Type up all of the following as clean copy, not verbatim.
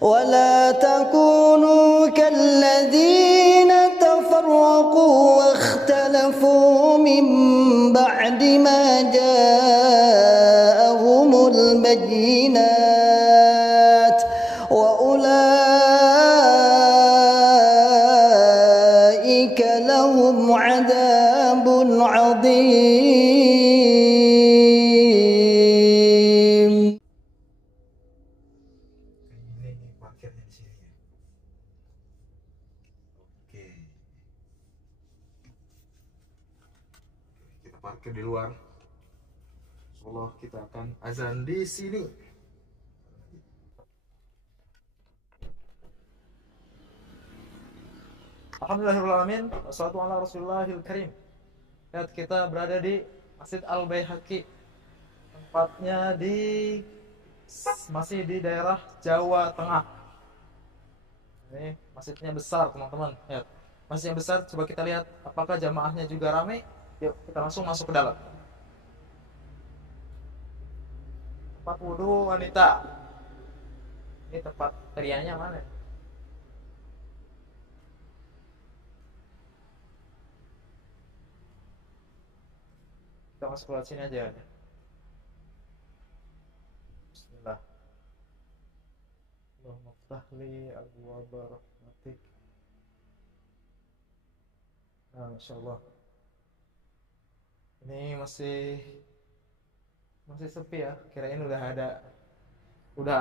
ولا تكونوا كالذين تفرقوا واختلفوا من بعد ما جاءهم البينات وأولئك لهم عذاب عظيم. Ini parkirnya di sini ya. Oke. Kita parkir di luar. Insyaallah kita akan azan di sini. Alhamdulillahirrahmanirrahim. Wassalatu ala Rasulillahil Karim. Lihat, kita berada di Masjid Al-Baihaqi. Tempatnya masih di daerah Jawa Tengah. Ini masjidnya besar, teman-teman. Lihat, masjidnya besar. Coba kita lihat apakah jamaahnya juga ramai. Yuk, kita langsung masuk ke dalam. Tempat wudhu wanita. Ini tempat krianya mana? Kita masuk lewat sini aja. Bismillah. Allahumma ftahli abwaaba rahmatik. Nah, insyaallah. Ini masih sepi ya. Kirain udah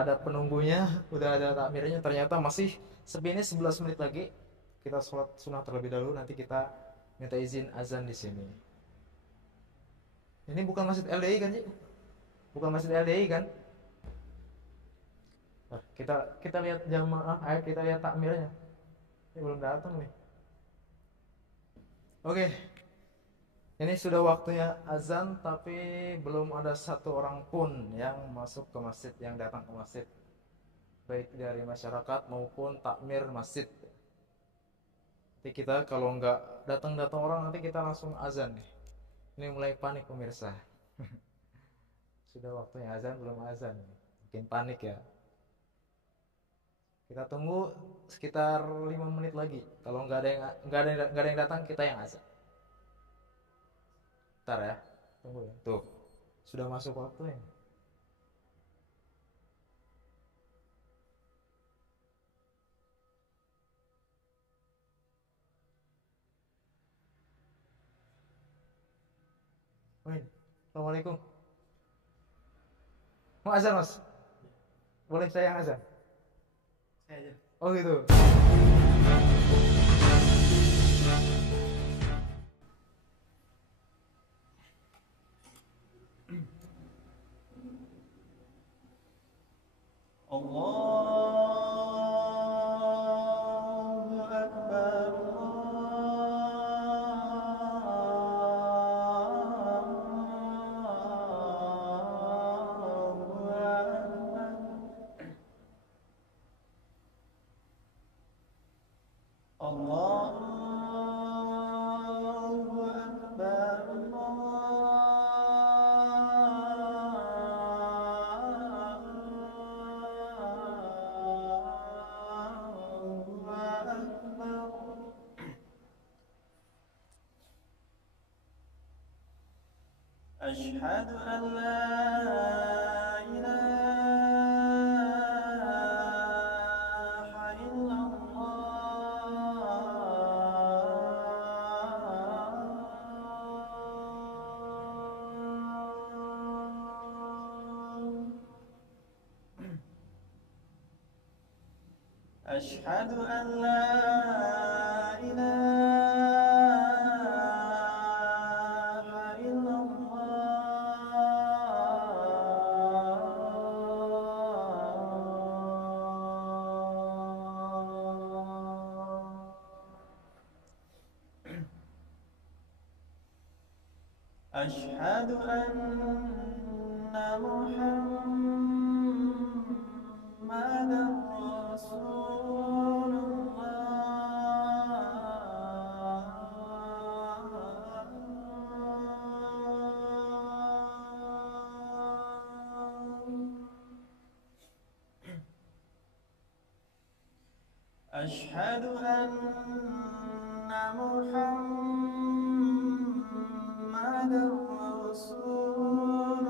ada penunggunya, udah ada takmirnya, ternyata masih sepi. Ini 11 menit lagi. Kita sholat sunnah terlebih dahulu, nanti kita minta izin azan di sini. Ini bukan masjid LDI kan, Ci? Bukan masjid LDI kan? Nah, kita lihat jamaah, kita lihat takmirnya. Ini belum datang nih. Oke. Ini sudah waktunya azan, tapi belum ada satu orang pun yang masuk ke masjid, yang datang ke masjid. Baik dari masyarakat maupun takmir masjid. Nanti kita kalau nggak datang-datang orang, nanti kita langsung azan nih. Ini mulai panik pemirsa. Sudah waktunya azan, belum azan. Bikin panik ya. Kita tunggu sekitar 5 menit lagi. Kalau nggak ada yang datang, kita yang azan. Bentar ya. Tunggu ya. Tuh. Sudah masuk waktunya. Assalamualaikum. Mau azan, Mas? Boleh saya yang azan? Saya aja. Oh gitu. Allahu Akbar. Allahu Akbar. Allahu Akbar. Asyhadu an la ilaha illallah. Asyhadu an la ilaha illallah. Asyhadu anna Muhammadan Rasulullah. أشهد أن محمدا رسول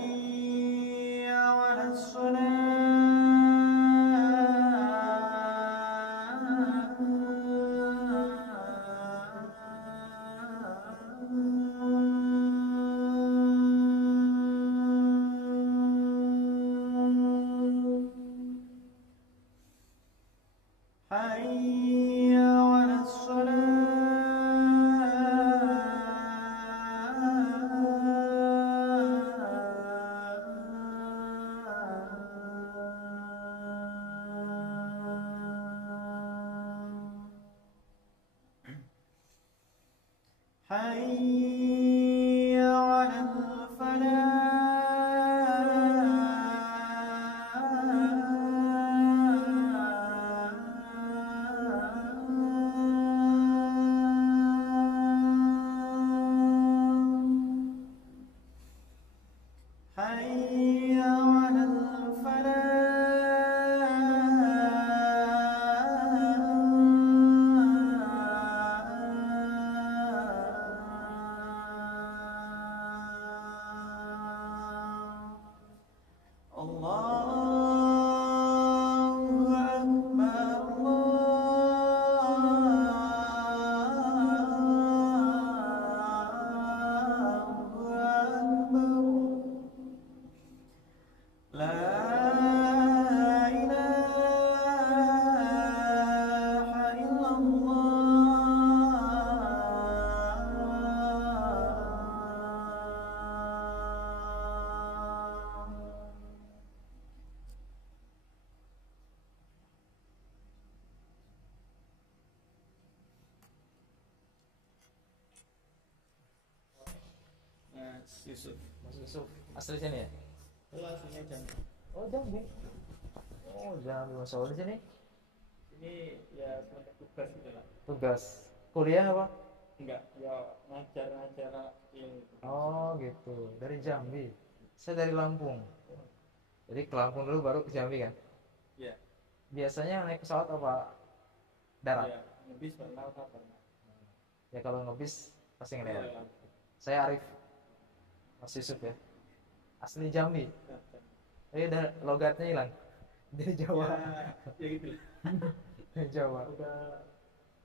حي على الصلاة حي على الصلاة حي على الفلاح حي على الفلاح الله أكبر الله أكبر لا إله إلا الله Mas Yusuf. Mas Yusuf asli sini ya? Itu aslinya Jambi. Oh Jambi. Oh Jambi, Masya Allah. Di sini Ini ya semacam tugas gitu lah. tugas kuliah apa? Enggak, ya ngajar-ngajar ini. Oh gitu, dari Jambi. Saya dari Lampung. Jadi ke Lampung dulu baru ke Jambi kan? Iya. Biasanya naik pesawat apa darat? Iya, lebih pernah apa pernah. Ya kalau ngebis pasti Iya, ngelewat. iya. Saya Arif, Mas Yusuf ya. Asli Jambi. Tapi udah logatnya hilang. Dari Jawa. Ya gitu. Dari Jawa. Udah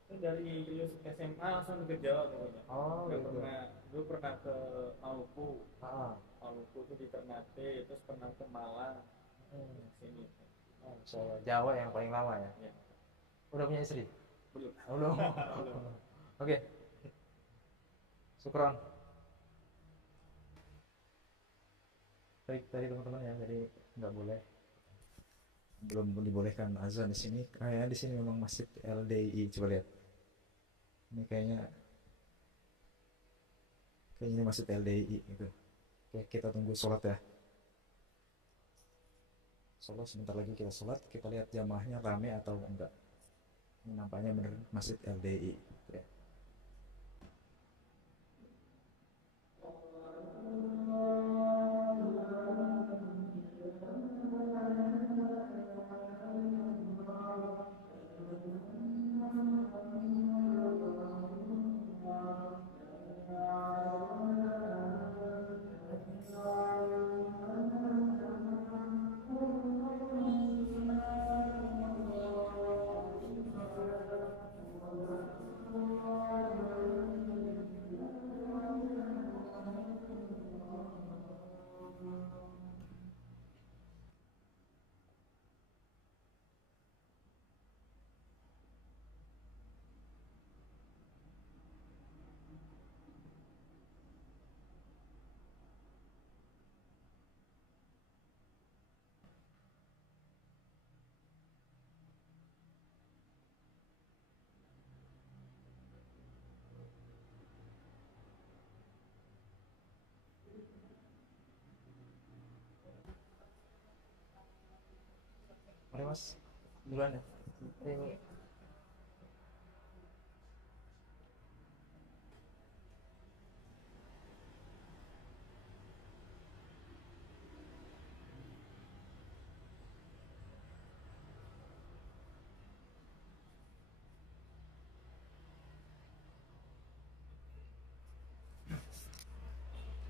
kan dari lulus SMA langsung ke Jawa pokoknya. Oh Nggak gitu. pernah, dulu pernah ke Maluku. Ah, Maluku itu di Ternate, terus pernah ke Malang, sini. oh, Masya Allah. Jawa yang paling lama ya. Ya, Udah punya istri? belum. Oh, belum. Oke. Syukron. Baik tadi teman-teman ya, jadi nggak boleh, belum dibolehkan azan di sini. Kayaknya di sini memang masjid LDI. Coba lihat. Ini kayaknya ini masjid LDI gitu. Oke, kita tunggu sholat ya. Sholat sebentar lagi kita sholat. Kita lihat jamaahnya rame atau enggak. Ini nampaknya bener masjid LDI. Ya. Mas duluan ya. Ini.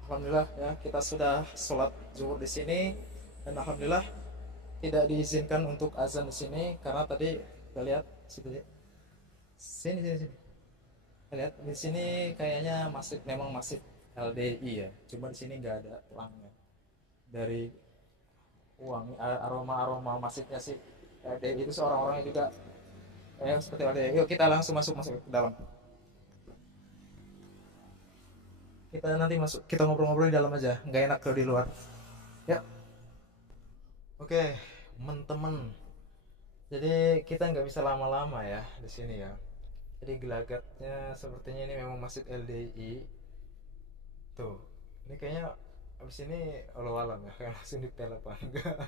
Alhamdulillah ya, kita sudah sholat zuhur di sini dan alhamdulillah tidak diizinkan untuk azan di sini karena tadi kita lihat sini. Kita lihat di sini kayaknya masjid, memang masjid LDI ya. Cuma di sini nggak ada pelangnya. Dari aroma masjidnya sih LDI itu seorang-orangnya juga seperti LDI. Yuk kita langsung masuk ke dalam. Kita nanti masuk, kita ngobrol-ngobrol di dalam aja, nggak enak kalau di luar ya. Oke teman-teman, jadi kita nggak bisa lama-lama ya di sini ya. Jadi gelagatnya sepertinya ini memang masjid LDI tuh. Ini kayaknya abis ini Allah-alam ya, kayak langsung dipel apa enggak.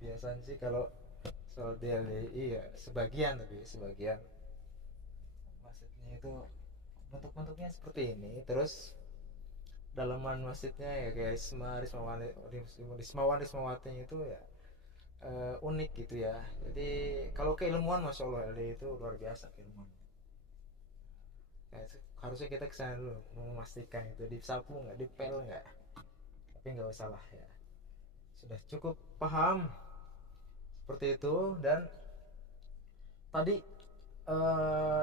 Biasanya sih kalau soal di LDI ya sebagian masjidnya itu bentuk-bentuknya seperti ini. Terus dalaman masjidnya ya kayak Rismawati itu ya unik gitu ya. Jadi kalau keilmuan Masya Allah LD itu luar biasa keilmuan. Ya, harusnya kita kesana dulu memastikan itu disapu nggak, dipel nggak, tapi nggak usah lah ya, sudah cukup paham seperti itu. Dan tadi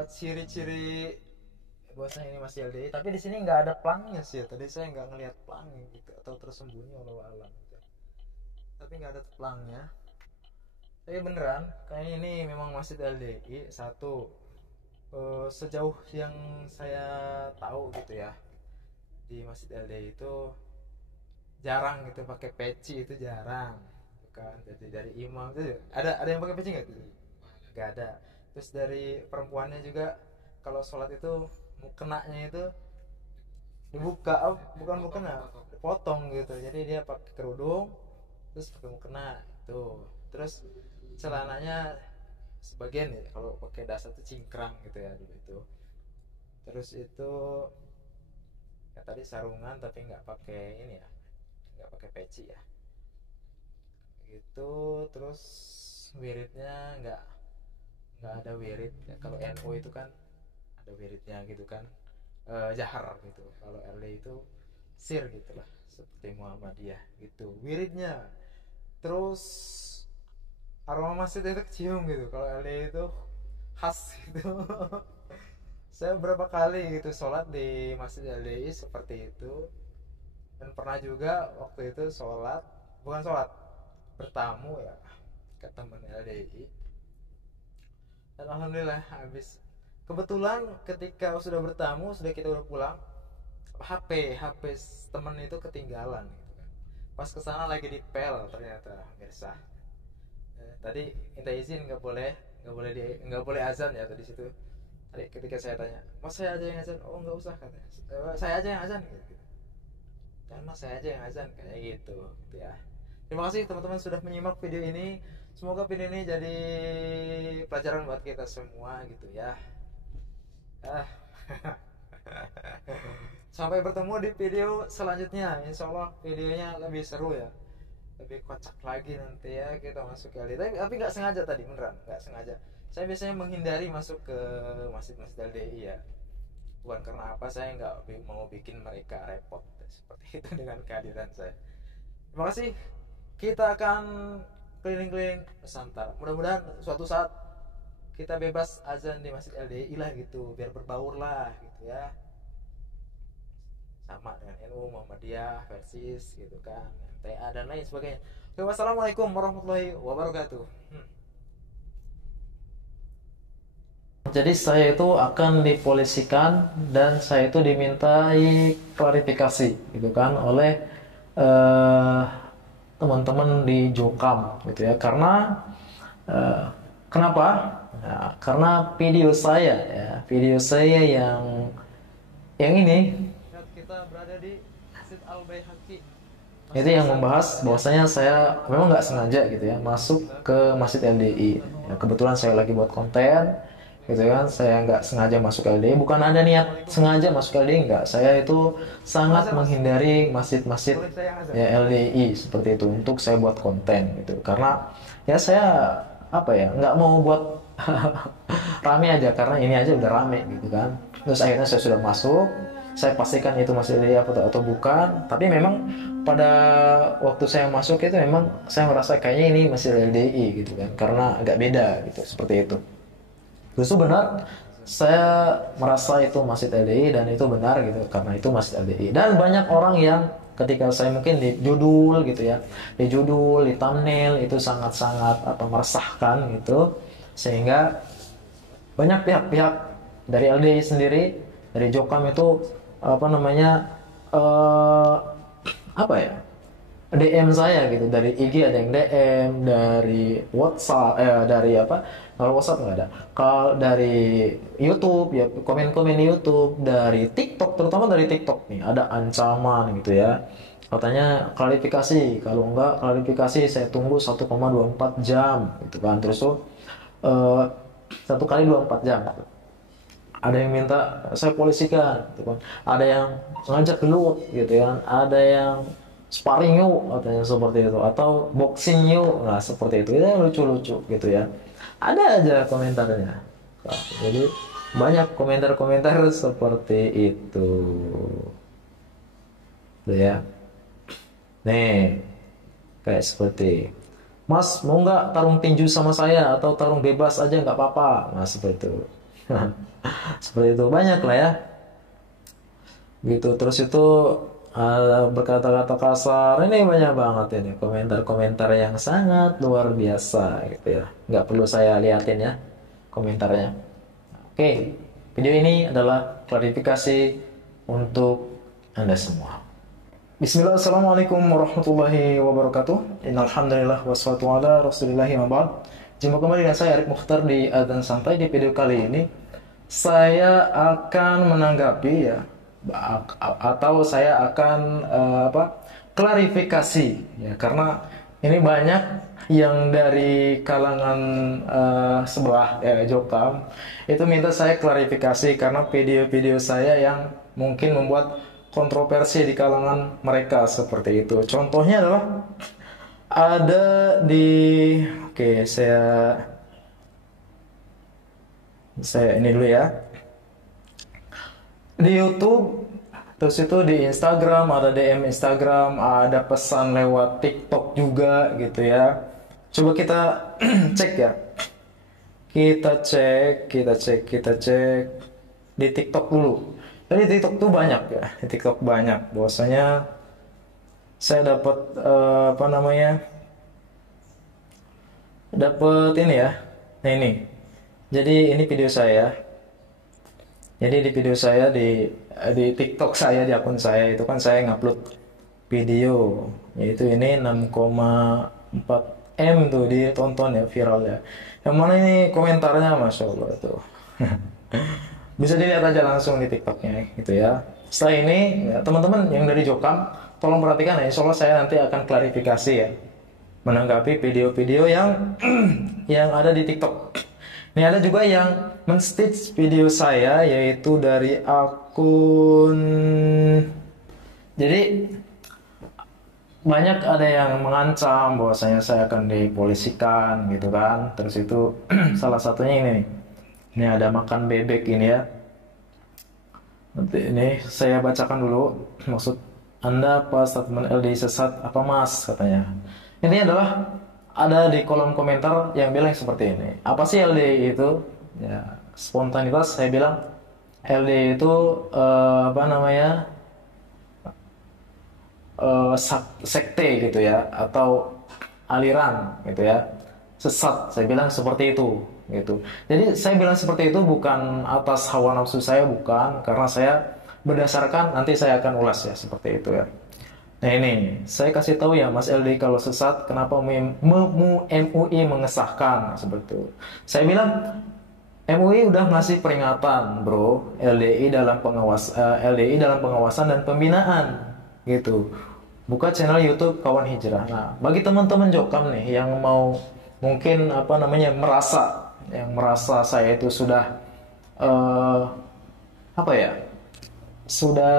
ciri-ciri bahwasanya ini masih LDI, tapi di sini nggak ada pelangnya sih. Tadi saya nggak ngelihat pelang gitu, atau tersembunyi Allah alam gitu. Tapi nggak ada pelangnya. Tapi beneran kayaknya ini memang masjid LDI satu. Sejauh yang saya tahu gitu ya, di masjid LDI itu jarang gitu pakai peci, itu jarang kan. Jadi dari imam itu ada yang pakai peci nggak ada. Terus dari perempuannya juga kalau sholat itu mukenanya itu dibuka, bukan mukena, dipotong gitu. Jadi dia pakai kerudung terus pakai mukena itu. Terus celananya sebagian ya kalau pakai dasar itu cingkrang gitu ya dulu itu. Terus itu ya tadi sarungan tapi nggak pakai ini ya, nggak pakai peci ya gitu. Terus wiridnya nggak ada wirid ya. Kalau NU itu kan ada wiridnya gitu kan, jahar gitu. Kalau LD itu sir gitulah, seperti Muhammadiyah gitu wiridnya. Terus aroma masjid itu kecium gitu. Kalau LD itu khas gitu. Saya berapa kali gitu sholat di masjid LDI seperti itu. Dan pernah juga waktu itu bukan sholat, bertamu ya ke teman LDI. Dan alhamdulillah habis, kebetulan ketika sudah bertamu, kita udah pulang, HP temen itu ketinggalan gitu kan. Pas kesana lagi dipel ternyata mirsa. Tadi minta izin nggak boleh azan ya tadi situ. Tadi ketika saya tanya, mas saya aja yang azan, oh nggak usah katanya, saya aja yang azan gitu. Dan mas saya aja yang azan kayak gitu ya. Terima kasih teman-teman sudah menyimak video ini. Semoga video ini jadi pelajaran buat kita semua gitu ya. Sampai bertemu di video selanjutnya. Insya Allah videonya lebih seru ya, lebih kocak lagi nanti ya. Kita masuk ke LDI, tapi nggak sengaja tadi, beneran nggak sengaja. Saya biasanya menghindari masuk ke masjid-masjid LDI ya, bukan karena apa, saya nggak mau bikin mereka repot seperti itu dengan kehadiran saya. Terima kasih. Kita akan keliling-keliling Nusantara. Mudah-mudahan suatu saat kita bebas azan di masjid LDI lah gitu, biar berbaur lah gitu ya, sama dengan NU, Muhammadiyah, Persis gitu kan, MTA dan lain sebagainya. Oke, wassalamualaikum warahmatullahi wabarakatuh. Jadi saya itu akan dipolisikan dan saya itu dimintai klarifikasi gitu kan oleh teman-teman di Jokam gitu ya. Karena kenapa? Nah, karena video saya yang ini. Kita berada di Masjid Al Baihaqi Itu yang membahas bahwasanya saya memang nggak sengaja gitu ya masuk ke Masjid LDI. Ya, kebetulan saya lagi buat konten gitu kan, saya nggak sengaja masuk LDI, bukan ada niat sengaja masuk LDI, nggak. Saya itu sangat menghindari masjid-masjid ya LDI seperti itu untuk saya buat konten gitu, karena ya saya apa ya, nggak mau buat rame aja, karena ini aja udah rame gitu kan. Terus akhirnya saya sudah masuk, saya pastikan itu masih LDI atau bukan, tapi memang pada waktu saya masuk itu memang saya merasa kayaknya ini masih LDI gitu kan, karena agak beda gitu seperti itu. Justru benar, saya merasa itu masjid LDI dan itu benar gitu karena itu masjid LDI. Dan banyak orang yang ketika saya mungkin di judul gitu ya, di judul, di thumbnail itu sangat-sangat meresahkan gitu, sehingga banyak pihak-pihak dari LDI sendiri, dari Jokam itu apa ya, DM saya gitu, dari IG ada yang DM, dari WhatsApp dari kalau WhatsApp nggak ada, kalau dari YouTube ya komen-komen di YouTube, dari TikTok, terutama dari TikTok nih ada ancaman gitu ya, katanya klarifikasi, kalau enggak klarifikasi saya tunggu 1,24 jam gitu kan. Terus tuh 1 kali 24 jam gitu. Ada yang minta saya polisikan gitu kan, ada yang ngajak gelut gitu kan, ada yang sparring yuk katanya seperti itu, atau boxing yuk, nah seperti itu ya, lucu-lucu gitu ya, ada aja komentarnya. Jadi banyak komentar-komentar seperti itu tuh ya. Nih kayak seperti, Mas mau nggak tarung tinju sama saya atau tarung bebas aja nggak apa-apa, nah seperti itu. Seperti itu banyak lah ya gitu. Terus itu berkata-kata kasar, ini banyak banget ini komentar-komentar yang sangat luar biasa gitu ya, nggak perlu saya liatin ya komentarnya. Oke, video ini adalah klarifikasi untuk Anda semua. Bismillah, assalamualaikum warahmatullahi wabarakatuh. Innalhamdulillah wassalatu ala rasulillahi wa ba'd. Jumpa kembali dengan saya Arif Mukhtar di Adzan Santai. Di video kali ini saya akan menanggapi ya, atau saya akan klarifikasi ya, karena ini banyak yang dari kalangan sebelah Jokam itu minta saya klarifikasi karena video-video saya yang mungkin membuat kontroversi di kalangan mereka seperti itu. Contohnya adalah ada di saya ini dulu ya, di YouTube, terus itu di Instagram, ada DM Instagram, ada pesan lewat TikTok juga gitu ya. Coba kita cek ya, kita cek di TikTok dulu. Jadi TikTok tuh banyak ya, di TikTok banyak. Bahwasanya saya dapat dapat ini ya. Nah ini. Jadi ini video saya. Jadi di video saya di TikTok saya, di akun saya itu kan saya ngupload video, yaitu ini 6,4 M tuh ditonton ya, viral ya. Yang mana ini komentarnya Masya Allah tuh. Bisa dilihat aja langsung di TikToknya gitu ya. Setelah ini ya, teman-teman yang dari Jokam tolong perhatikan ya, insya Allah saya nanti akan klarifikasi ya, menanggapi video-video yang yang ada di TikTok. Ini ada juga yang men-stitch video saya, yaitu dari akun, jadi banyak ada yang mengancam bahwasanya saya akan dipolisikan gitu kan. Terus itu salah satunya ini nih. Ini ada makan bebek ini ya. Nanti ini saya bacakan dulu. Maksud Anda apa statement LDI sesat apa Mas katanya. Ini adalah ada di kolom komentar yang bilang seperti ini. Apa sih LDI itu? Ya, spontanitas saya bilang LDI itu sekte gitu ya, atau aliran gitu ya, sesat, saya bilang seperti itu gitu. Jadi saya bilang seperti itu bukan atas hawa nafsu saya, bukan, karena saya berdasarkan, nanti saya akan ulas ya seperti itu ya. Nah ini saya kasih tahu ya Mas LDI kalau sesat, kenapa MUI mengesahkan seperti itu. Saya bilang MUI udah ngasih peringatan bro, LDI dalam pengawasan dan pembinaan gitu. buka channel YouTube Kawan Hijrah. Nah, bagi teman-teman Jokam nih yang mau mungkin merasa saya itu sudah sudah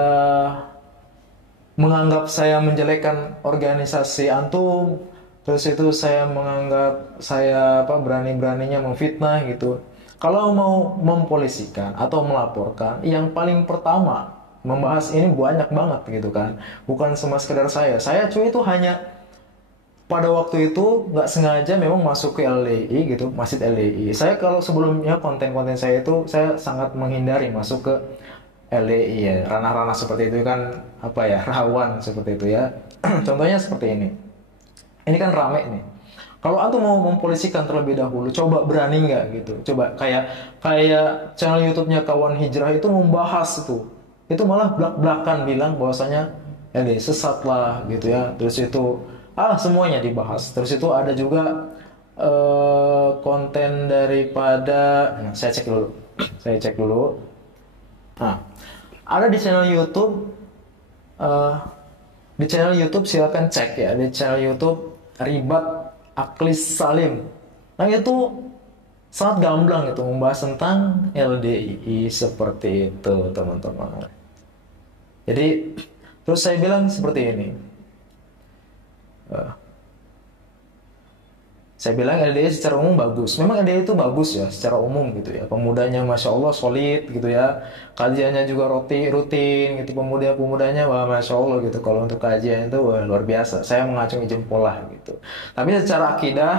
menganggap saya menjelekkan organisasi antum, terus itu saya menganggap saya berani-beraninya memfitnah gitu. Kalau mau mempolisikan atau melaporkan, yang paling pertama membahas ini banyak banget gitu kan. Bukan cuma sekedar saya cuy itu hanya pada waktu itu nggak sengaja memang masuk ke LDI gitu, Masjid LDI. Saya kalau sebelumnya konten-konten saya itu saya sangat menghindari masuk ke LDI ya, ranah-ranah seperti itu kan rawan seperti itu ya. Contohnya seperti ini. Ini kan rame nih. Kalau antum mau mempolisikan terlebih dahulu, coba berani nggak gitu? Coba kayak channel YouTube-nya Kawan Hijrah itu membahas itu malah belak-belakan bilang bahwasanya LDI sesat lah gitu ya. Terus itu semuanya dibahas. Terus itu ada juga konten daripada saya cek dulu. Nah, ada di channel YouTube, silakan cek ya, di channel YouTube Ribat Aklis Salim. Nah itu sangat gamblang itu membahas tentang LDI seperti itu teman-teman. Jadi terus saya bilang seperti ini. Saya bilang LDI secara umum bagus. Memang LDI itu bagus ya secara umum gitu ya. Pemudanya Masya Allah solid gitu ya. Kajiannya juga rutin gitu. Pemuda-pemudanya wah Masya Allah gitu. Kalau untuk kajian itu luar biasa. Saya mengacungi jempol lah gitu. Tapi secara akidah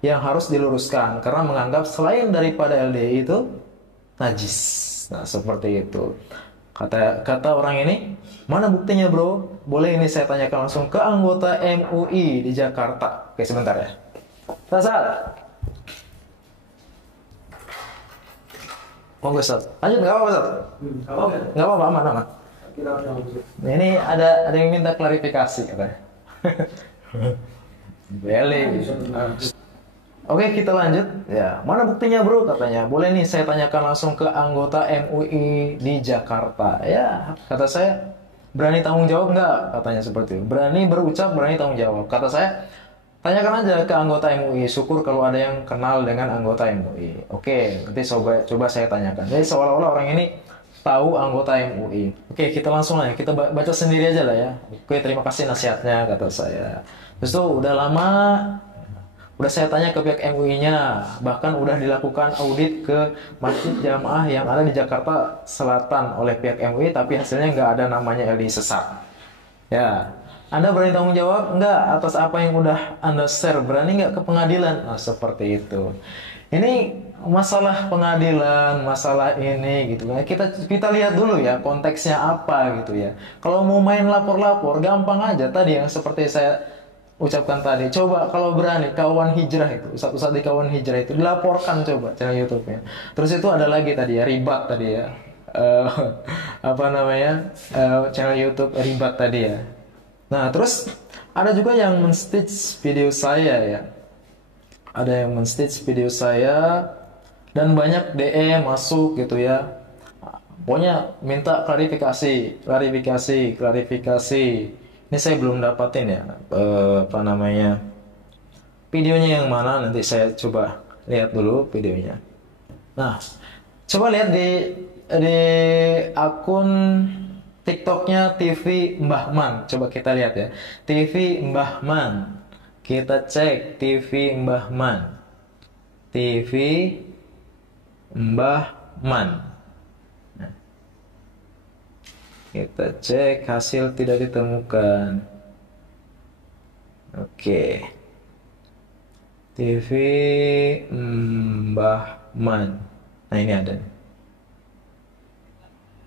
yang harus diluruskan. Karena menganggap selain daripada LDI itu najis. Nah seperti itu. Kata orang ini, mana buktinya bro? Boleh ini saya tanyakan langsung ke anggota MUI di Jakarta. Oke sebentar ya. Ustaz. Monggo Ustaz. Lanjut enggak apa-apa Ustaz? Enggak apa-apa, aman. Nah, ini ada yang minta klarifikasi katanya. Boleh. Oke, kita lanjut. Ya, mana buktinya bro katanya? Boleh nih saya tanyakan langsung ke anggota MUI di Jakarta. Ya, kata saya berani tanggung jawab enggak? Katanya seperti itu. Berani berucap, berani tanggung jawab. Kata saya tanyakan aja ke anggota MUI, syukur kalau ada yang kenal dengan anggota MUI. Oke, nanti coba saya tanyakan. Jadi seolah-olah orang ini tahu anggota MUI. Oke, kita langsung aja, kita baca sendiri aja lah ya. Oke, terima kasih nasihatnya, kata saya. Terus itu udah lama, udah saya tanya ke pihak MUI-nya, bahkan udah dilakukan audit ke masjid jamaah yang ada di Jakarta Selatan oleh pihak MUI, tapi hasilnya nggak ada namanya LDI sesat. Ya. Anda berani tanggung jawab nggak atas apa yang udah Anda share? Berani nggak ke pengadilan? Nah, seperti itu. Ini masalah pengadilan, masalah ini gitu. Nah, kita lihat dulu ya konteksnya apa gitu ya. Kalau mau main lapor-lapor, gampang aja. Tadi yang seperti saya ucapkan tadi. Coba kalau berani Kawan Hijrah itu, Ustaz di Kawan Hijrah itu dilaporkan coba channel YouTube-nya. Terus itu ada lagi tadi ya, Ribat tadi ya. Channel YouTube Ribat tadi ya. Nah, terus ada juga yang men-stitch video saya ya. Ada yang men-stitch video saya dan banyak DM masuk gitu ya. Pokoknya minta klarifikasi. Ini saya belum dapatin ya. Videonya yang mana nanti saya coba lihat dulu videonya. Nah, coba lihat di akun TikToknya TV Mbah Man. Coba kita lihat ya. TV Mbah Man. Kita cek TV Mbah Man. TV Mbah Man. Nah. Kita cek hasil tidak ditemukan. Oke. TV Mbah Man. Nah ini ada nih.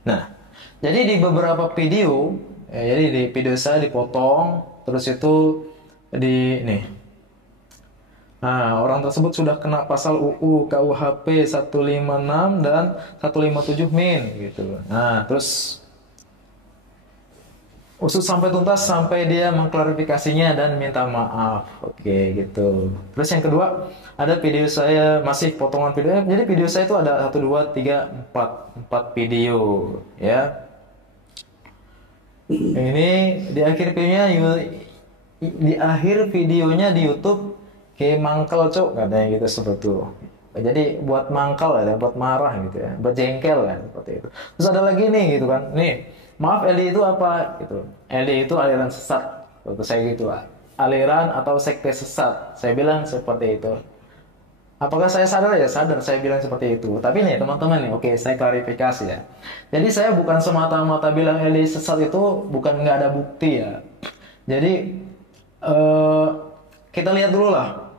Nah. Jadi di beberapa video, jadi di video saya dipotong, terus itu nih. Nah, orang tersebut sudah kena pasal UU KUHP 156 dan 157 min gitu. Nah, terus usut sampai tuntas sampai dia mengklarifikasinya dan minta maaf. Oke, gitu. Terus yang kedua, ada video saya masih potongan video. Jadi video saya itu ada 1 2 3 4 video ya. Ini di akhir videonya di YouTube kayak mangkel cok katanya gitu seperti itu. Jadi buat mangkal ya, buat marah gitu ya, buat jengkel kan seperti itu. Terus ada lagi nih gitu kan, nih maaf LDI itu apa gitu? LDI itu aliran sesat, waktu saya gitu, aliran atau sekte sesat. Saya bilang seperti itu. Apakah saya sadar? Ya sadar, saya bilang seperti itu. Tapi nih teman-teman nih, oke saya klarifikasi ya. Jadi saya bukan semata-mata bilang LDI sesat itu bukan nggak ada bukti ya. Jadi kita lihat dulu lah.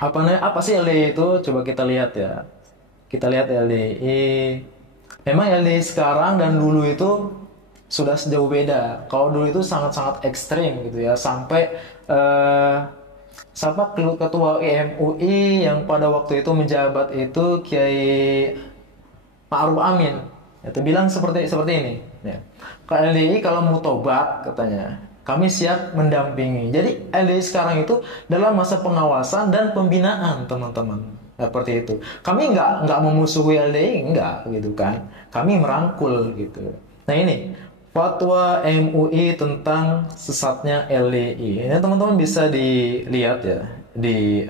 Apa sih LDI itu? Coba kita lihat ya. Kita lihat LDI. Memang LDI sekarang dan dulu itu sudah sejauh beda. Kalau dulu itu sangat-sangat ekstrim gitu ya, sampai ketua MUI yang pada waktu itu menjabat itu Kiai Ma'ruf Amin. Itu bilang seperti ini. Ya. LDI kalau mau tobat katanya, kami siap mendampingi. Jadi LDI sekarang itu dalam masa pengawasan dan pembinaan, teman-teman. Seperti itu. Kami nggak memusuhi LDI, nggak gitu kan. Kami merangkul gitu. Nah ini fatwa MUI tentang sesatnya LDI. Ini teman-teman bisa dilihat ya di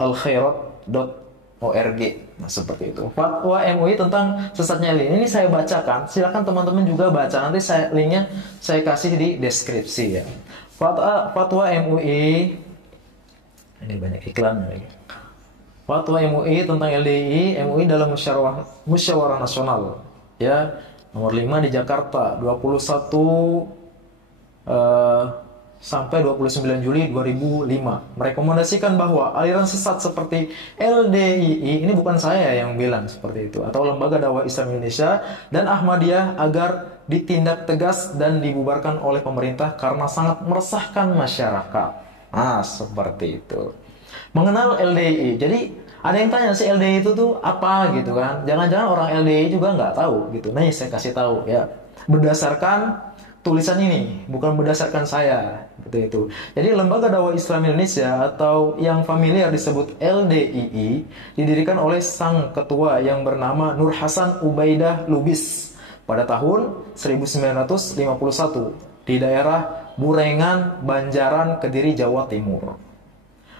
alkhairat.org. Nah seperti itu. Fatwa MUI tentang sesatnya LDI. Ini saya bacakan. Silakan teman-teman juga baca. Nanti linknya saya kasih di deskripsi ya. Fatwa MUI. Ini banyak iklannya lagi. Fatwa MUI tentang LDI. MUI dalam musyawarah nasional. Ya. Nomor 5 di Jakarta 21 sampai 29 Juli 2005 merekomendasikan bahwa aliran sesat seperti LDII, ini bukan saya yang bilang seperti itu, atau Lembaga Dakwah Islam Indonesia dan Ahmadiyah agar ditindak tegas dan dibubarkan oleh pemerintah karena sangat meresahkan masyarakat. Nah, seperti itu. Mengenal LDII. Jadi ada yang tanya si LDI itu tuh apa gitu kan? Jangan-jangan orang LDI juga nggak tahu gitu. Nah, saya kasih tahu ya. Berdasarkan tulisan ini, bukan berdasarkan saya, gitu itu. Jadi Lembaga Dakwah Islam Indonesia atau yang familiar disebut LDII didirikan oleh sang ketua yang bernama Nur Hasan Ubaidah Lubis pada tahun 1951 di daerah Burengan, Banjaran, Kediri, Jawa Timur.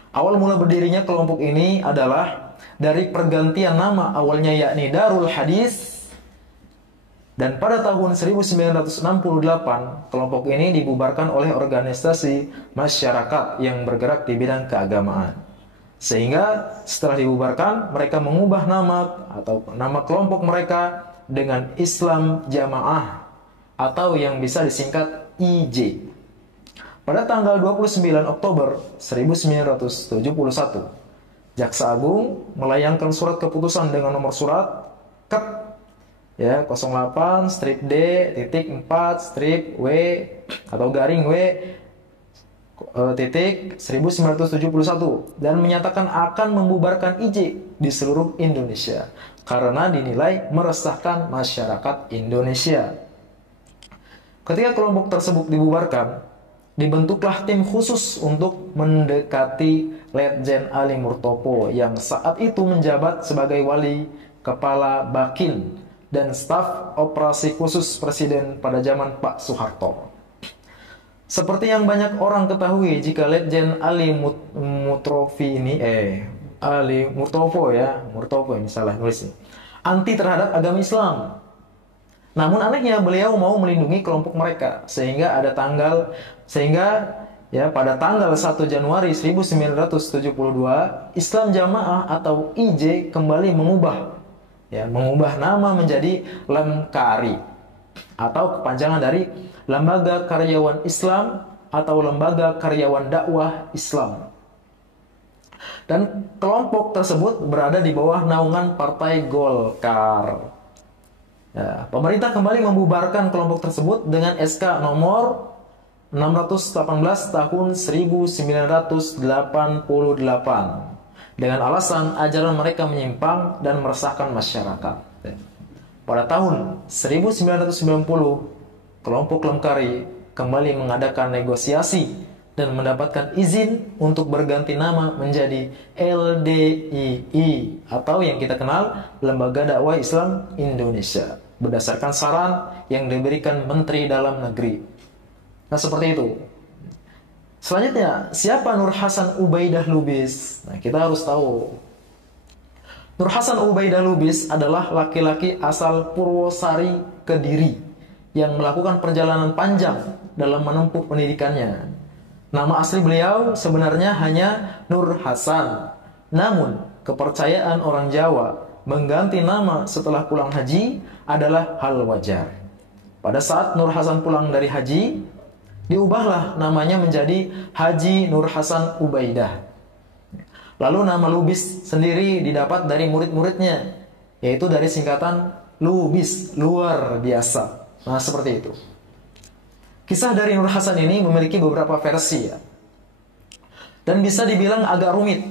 Awal mula berdirinya kelompok ini adalah dari pergantian nama awalnya yakni Darul Hadis, dan pada tahun 1968 kelompok ini dibubarkan oleh organisasi masyarakat yang bergerak di bidang keagamaan. Sehingga setelah dibubarkan mereka mengubah nama atau nama kelompok mereka dengan Islam Jamaah atau yang bisa disingkat IJ. Pada tanggal 29 Oktober 1971, Jaksa Agung melayangkan surat keputusan dengan nomor surat KET ya 08-D-4-W atau garing W titik 1971 dan menyatakan akan membubarkan IJ di seluruh Indonesia karena dinilai meresahkan masyarakat Indonesia. Ketika kelompok tersebut dibubarkan, dibentuklah tim khusus untuk mendekati Letjen Ali Murtopo yang saat itu menjabat sebagai wali kepala Bakin dan staf operasi khusus Presiden pada zaman Pak Soeharto. Seperti yang banyak orang ketahui, jika Letjen Ali Murtopo ini salah nulis nih, anti terhadap agama Islam. Namun anehnya beliau mau melindungi kelompok mereka sehingga pada tanggal 1 Januari 1972 Islam Jamaah atau IJ kembali mengubah nama menjadi Lemkari atau kepanjangan dari Lembaga Karyawan Islam atau Lembaga Karyawan Dakwah Islam. Dan kelompok tersebut berada di bawah naungan Partai Golkar. Ya, pemerintah kembali membubarkan kelompok tersebut dengan SK nomor 618 tahun 1988 dengan alasan ajaran mereka menyimpang dan meresahkan masyarakat. Pada tahun 1990, kelompok Lemkari kembali mengadakan negosiasi dan mendapatkan izin untuk berganti nama menjadi LDII atau yang kita kenal Lembaga Dakwah Islam Indonesia. berdasarkan saran yang diberikan Menteri Dalam Negeri. Nah, seperti itu. Selanjutnya, siapa Nur Hasan Ubaidah Lubis? Nah, kita harus tahu. Nur Hasan Ubaidah Lubis adalah laki-laki asal Purwosari, Kediri, yang melakukan perjalanan panjang dalam menempuh pendidikannya. Nama asli beliau sebenarnya hanya Nur Hasan. Namun, kepercayaan orang Jawa mengganti nama setelah pulang haji adalah hal wajar. Pada saat Nur Hasan pulang dari haji, diubahlah namanya menjadi Haji Nur Hasan Ubaidah. Lalu nama Lubis sendiri didapat dari murid-muridnya, yaitu dari singkatan Lubis, luar biasa. Nah, seperti itu. Kisah dari Nur Hasan ini memiliki beberapa versi ya. Dan bisa dibilang agak rumit.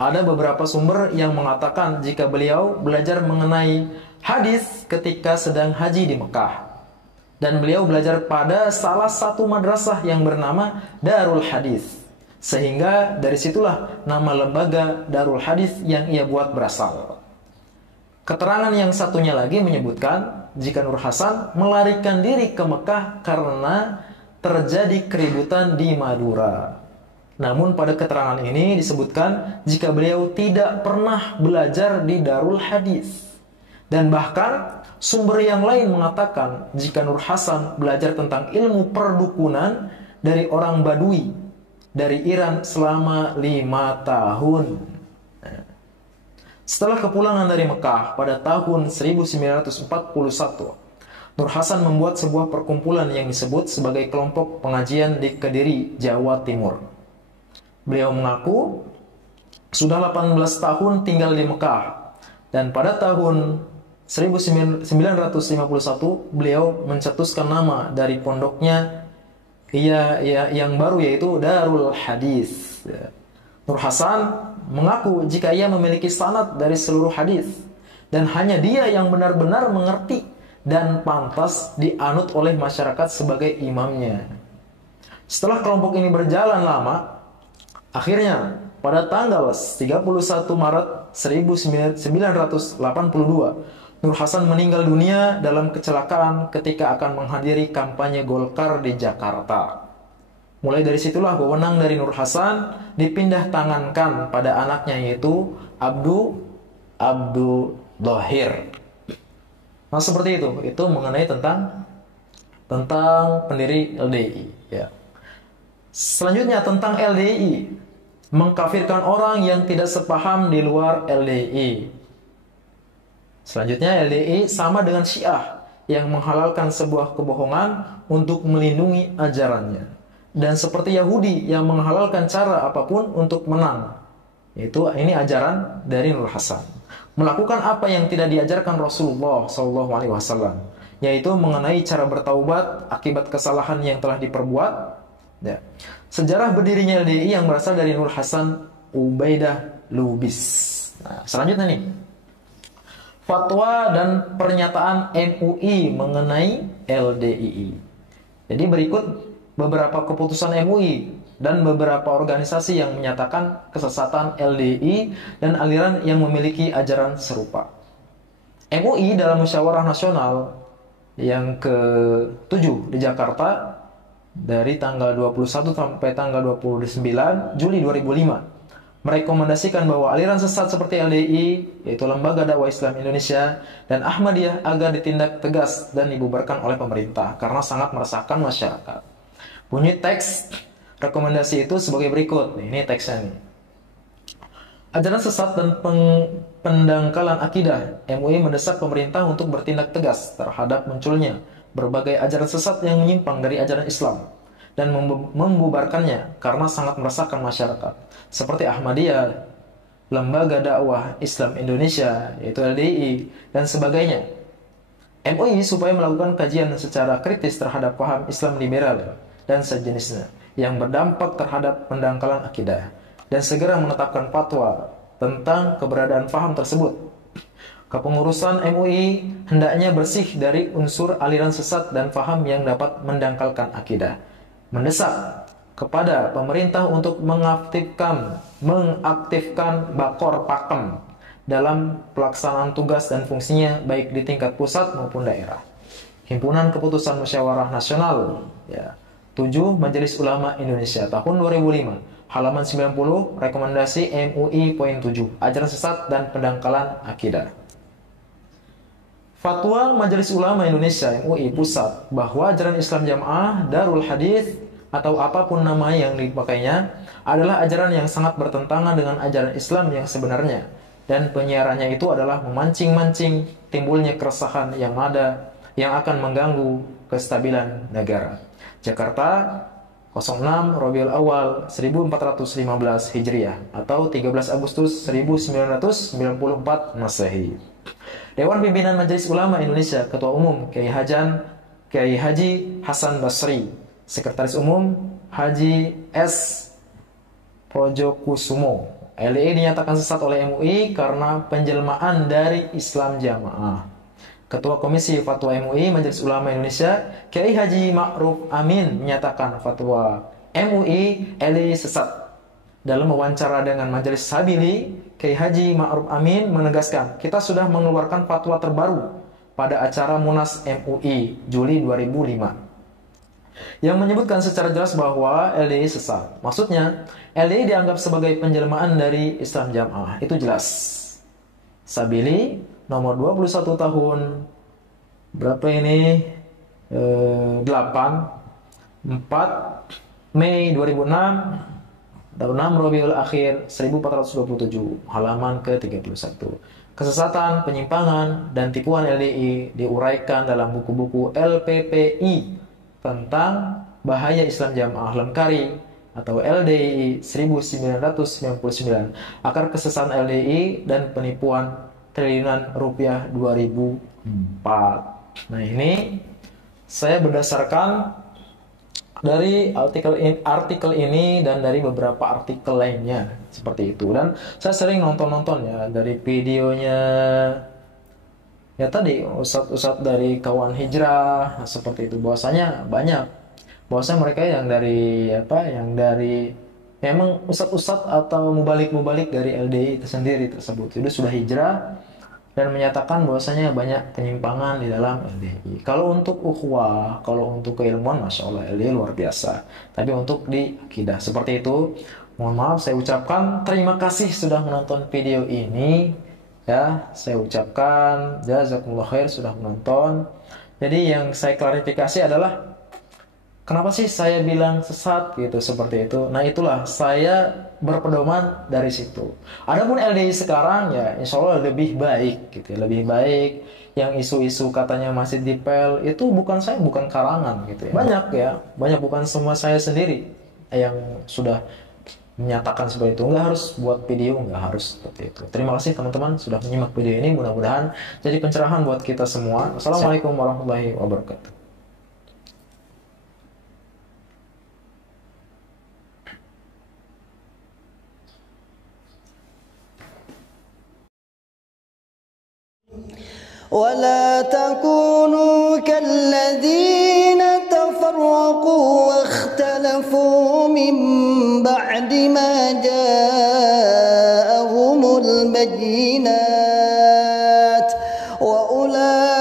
Ada beberapa sumber yang mengatakan jika beliau belajar mengenai hadis ketika sedang haji di Mekah. Dan beliau belajar pada salah satu madrasah yang bernama Darul Hadis. Sehingga dari situlah nama lembaga Darul Hadis yang ia buat berasal. Keterangan yang satunya lagi menyebutkan jika Nur Hasan melarikan diri ke Mekah karena terjadi keributan di Madura. Namun pada keterangan ini disebutkan jika beliau tidak pernah belajar di Darul Hadis. Dan bahkan sumber yang lain mengatakan jika Nur Hasan belajar tentang ilmu perdukunan dari orang Badui dari Iran selama 5 tahun. Setelah kepulangan dari Mekah pada tahun 1941, Nur Hasan membuat sebuah perkumpulan yang disebut sebagai kelompok pengajian di Kediri, Jawa Timur. Beliau mengaku sudah 18 tahun tinggal di Mekah, dan pada tahun 1951 beliau mencetuskan nama dari pondoknya yang baru, yaitu Darul Hadis. Nur Hasan mengaku jika ia memiliki sanad dari seluruh hadis dan hanya dia yang benar-benar mengerti dan pantas dianut oleh masyarakat sebagai imamnya. Setelah kelompok ini berjalan lama, akhirnya pada tanggal 31 Maret 1982, Nur Hasan meninggal dunia dalam kecelakaan ketika akan menghadiri kampanye Golkar di Jakarta. Mulai dari situlah wewenang dari Nur Hasan dipindah tangankan pada anaknya, yaitu Abdul Dhahir. Nah, seperti itu. Itu mengenai tentang pendiri LDI. Ya. Selanjutnya tentang LDI, mengkafirkan orang yang tidak sepaham di luar LDI. Selanjutnya LDI sama dengan Syiah yang menghalalkan sebuah kebohongan untuk melindungi ajarannya. Dan seperti Yahudi yang menghalalkan cara apapun untuk menang. Ini ajaran dari Nur Hasan. Melakukan apa yang tidak diajarkan Rasulullah SAW, yaitu mengenai cara bertaubat akibat kesalahan yang telah diperbuat. Ya. Sejarah berdirinya LDI yang berasal dari Nur Hasan Ubaidah Lubis. Nah, selanjutnya nih, fatwa dan pernyataan MUI mengenai LDII. Jadi berikut beberapa keputusan MUI dan beberapa organisasi yang menyatakan kesesatan LDI dan aliran yang memiliki ajaran serupa. MUI dalam Musyawarah Nasional yang ke-7 di Jakarta dari tanggal 21 sampai tanggal 29 Juli 2005 merekomendasikan bahwa aliran sesat seperti LDI, yaitu Lembaga Dakwah Islam Indonesia, dan Ahmadiyah agar ditindak tegas dan dibubarkan oleh pemerintah karena sangat meresahkan masyarakat. Bunyi teks rekomendasi itu sebagai berikut. Ini teksnya nih. Ajaran sesat dan pendangkalan akidah. MUI mendesak pemerintah untuk bertindak tegas terhadap munculnya berbagai ajaran sesat yang menyimpang dari ajaran Islam dan membubarkannya karena sangat meresahkan masyarakat. Seperti Ahmadiyah, Lembaga Dakwah Islam Indonesia, yaitu LDI, dan sebagainya. MUI supaya melakukan kajian secara kritis terhadap paham Islam liberal dan sejenisnya yang berdampak terhadap pendangkalan akidah, dan segera menetapkan fatwa tentang keberadaan paham tersebut. Kepengurusan MUI hendaknya bersih dari unsur aliran sesat dan paham yang dapat mendangkalkan akidah. Mendesak kepada pemerintah untuk mengaktifkan Bakor Pakem dalam pelaksanaan tugas dan fungsinya baik di tingkat pusat maupun daerah. Himpunan Keputusan Musyawarah Nasional ya. 7. Majelis Ulama Indonesia tahun 2005, halaman 90, rekomendasi MUI poin 7, ajaran sesat dan pendangkalan akidah. Fatwa Majelis Ulama Indonesia MUI Pusat bahwa ajaran Islam Jamaah Darul Hadis atau apapun nama yang dipakainya adalah ajaran yang sangat bertentangan dengan ajaran Islam yang sebenarnya, dan penyiarannya itu adalah memancing-mancing timbulnya keresahan yang akan mengganggu kestabilan negara. Jakarta 06 Rabiul Awal 1415 Hijriah atau 13 Agustus 1994 Masehi. Dewan Pimpinan Majelis Ulama Indonesia, Ketua Umum Kiai Haji Hasan Basri, Sekretaris Umum Haji S. Projokusumo. LDI dinyatakan sesat oleh MUI karena penjelmaan dari Islam Jamaah. Ketua Komisi Fatwa MUI Majelis Ulama Indonesia, Kiai Haji Ma'ruf Amin menyatakan fatwa MUI LDI sesat. Dalam wawancara dengan Majelis Sabili, Kiai Haji Ma'ruf Amin menegaskan, kita sudah mengeluarkan fatwa terbaru pada acara Munas MUI Juli 2005 yang menyebutkan secara jelas bahwa LDI sesat. Maksudnya, LDI dianggap sebagai penjelmaan dari Islam Jamaah. Itu jelas. Sabili nomor 21 tahun berapa ini? 4 Mei 2006 6 Rabiul Akhir 1427, halaman ke-31. Kesesatan, penyimpangan, dan tipuan LDI diuraikan dalam buku-buku LPPI tentang bahaya Islam Jamaah Lemkari atau LDI 1999, akar kesesatan LDI dan penipuan triliunan rupiah 2004. Nah, ini saya berdasarkan dari artikel ini dan dari beberapa artikel lainnya seperti itu. Dan saya sering nonton ya dari videonya ya tadi ustadz dari kawan hijrah seperti itu, bahwasanya mereka yang dari memang ustadz atau mubalik dari LDI itu sendiri tersebut itu sudah hijrah dan menyatakan bahwasanya banyak penyimpangan di dalam LDI. Kalau untuk ukhuwah, kalau untuk keilmuan, Masya Allah, LDI luar biasa. Tapi untuk di akidah seperti itu, mohon maaf, saya ucapkan terima kasih sudah menonton video ini. Ya, saya ucapkan jazakumullah khair sudah menonton. Jadi yang saya klarifikasi adalah kenapa sih saya bilang sesat gitu, seperti itu. Nah, itulah saya berpedoman dari situ. Adapun LDI sekarang ya insya Allah lebih baik gitu, lebih baik. Yang isu-isu katanya masih dipel itu bukan karangan gitu ya. Banyak bukan semua saya sendiri yang sudah menyatakan seperti itu. Nggak harus buat video, nggak harus seperti itu. Terima kasih teman-teman sudah menyimak video ini, mudah-mudahan jadi pencerahan buat kita semua. Assalamualaikum warahmatullahi wabarakatuh. ولا تكونوا كالذين تفرقوا واختلفوا من بعد ما جاءهم البينات وأولئك